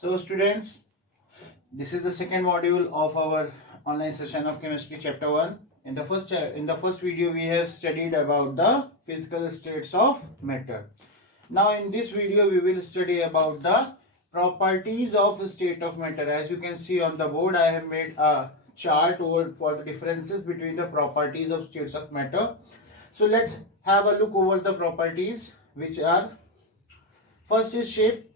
So students, this is the second module of our online session of chemistry chapter 1. In the first video we have studied about the physical states of matter. Now in this video we will study about the properties of a state of matter. As you can see on the board, I have made a chart for the differences between the properties of states of matter. So let's have a look over the properties, which are: first is shape.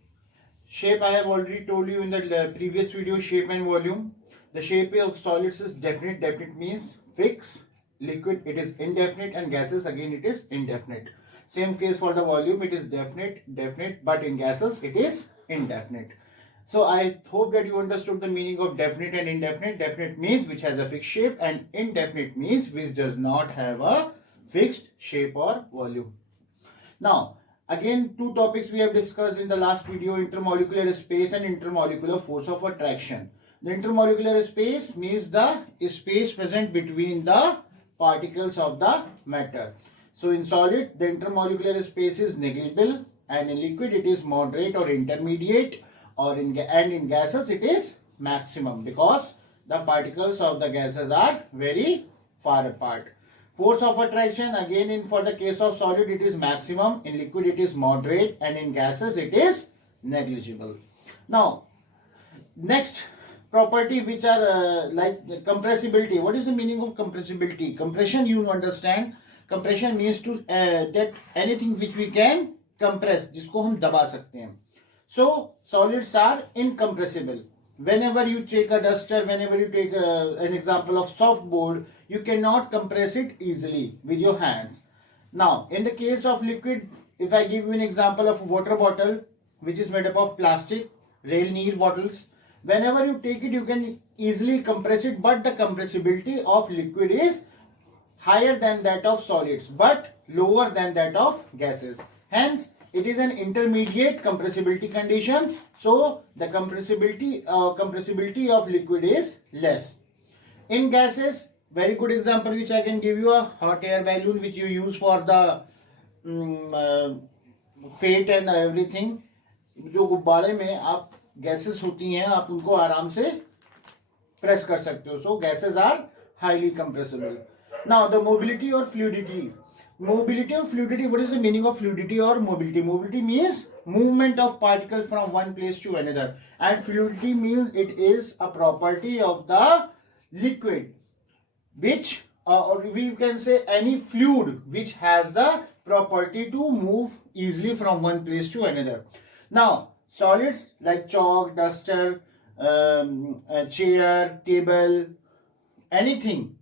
Shape, I have already told you in the previous video, shape and volume. The shape of solids is definite. Definite means fixed. Liquid, it is indefinite, and gases, again it is indefinite. Same case for the volume, it is definite, but in gases it is indefinite. So I hope that you understood the meaning of definite and indefinite. Definite means which has a fixed shape, and indefinite means which does not have a fixed shape or volume. Now, again, two topics we have discussed in the last video: intermolecular space and intermolecular force of attraction. The intermolecular space means the space present between the particles of the matter. So in solid, the intermolecular space is negligible, and in liquid it is moderate or intermediate, and in gases it is maximum, because the particles of the gases are very far apart. Force of attraction, again for the case of solid it is maximum, in liquid it is moderate, and in gases it is negligible. Now, next property, which are like compressibility. What is the meaning of compressibility? Compression, you understand. Compression means to that anything which we can compress, जिसको हम दबा सकते हैं. So solids are incompressible. Whenever you take a duster, whenever you take an example of soft board, you cannot compress it easily with your hands. Now, in the case of liquid, if I give you an example of water bottle, which is made up of plastic, rail neer bottles, whenever you take it, you can easily compress it, but the compressibility of liquid is higher than that of solids, but lower than that of gases. Hence, it is an intermediate compressibility condition. So the compressibility of liquid is less. In gases, very good example which I can give you, a hot air balloon which you use for the fate and everything. जो गुब्बारे में आप gases होती हैं, आप उनको आराम से प्रेस कर सकते हो. So gases are highly compressible. Now the mobility or fluidity. Mobility or fluidity, what is the meaning of fluidity or mobility? Mobility means movement of particles from one place to another, and fluidity means it is a property of the liquid, which or we can say any fluid which has the property to move easily from one place to another. Now solids like chalk, duster, chair, table, anything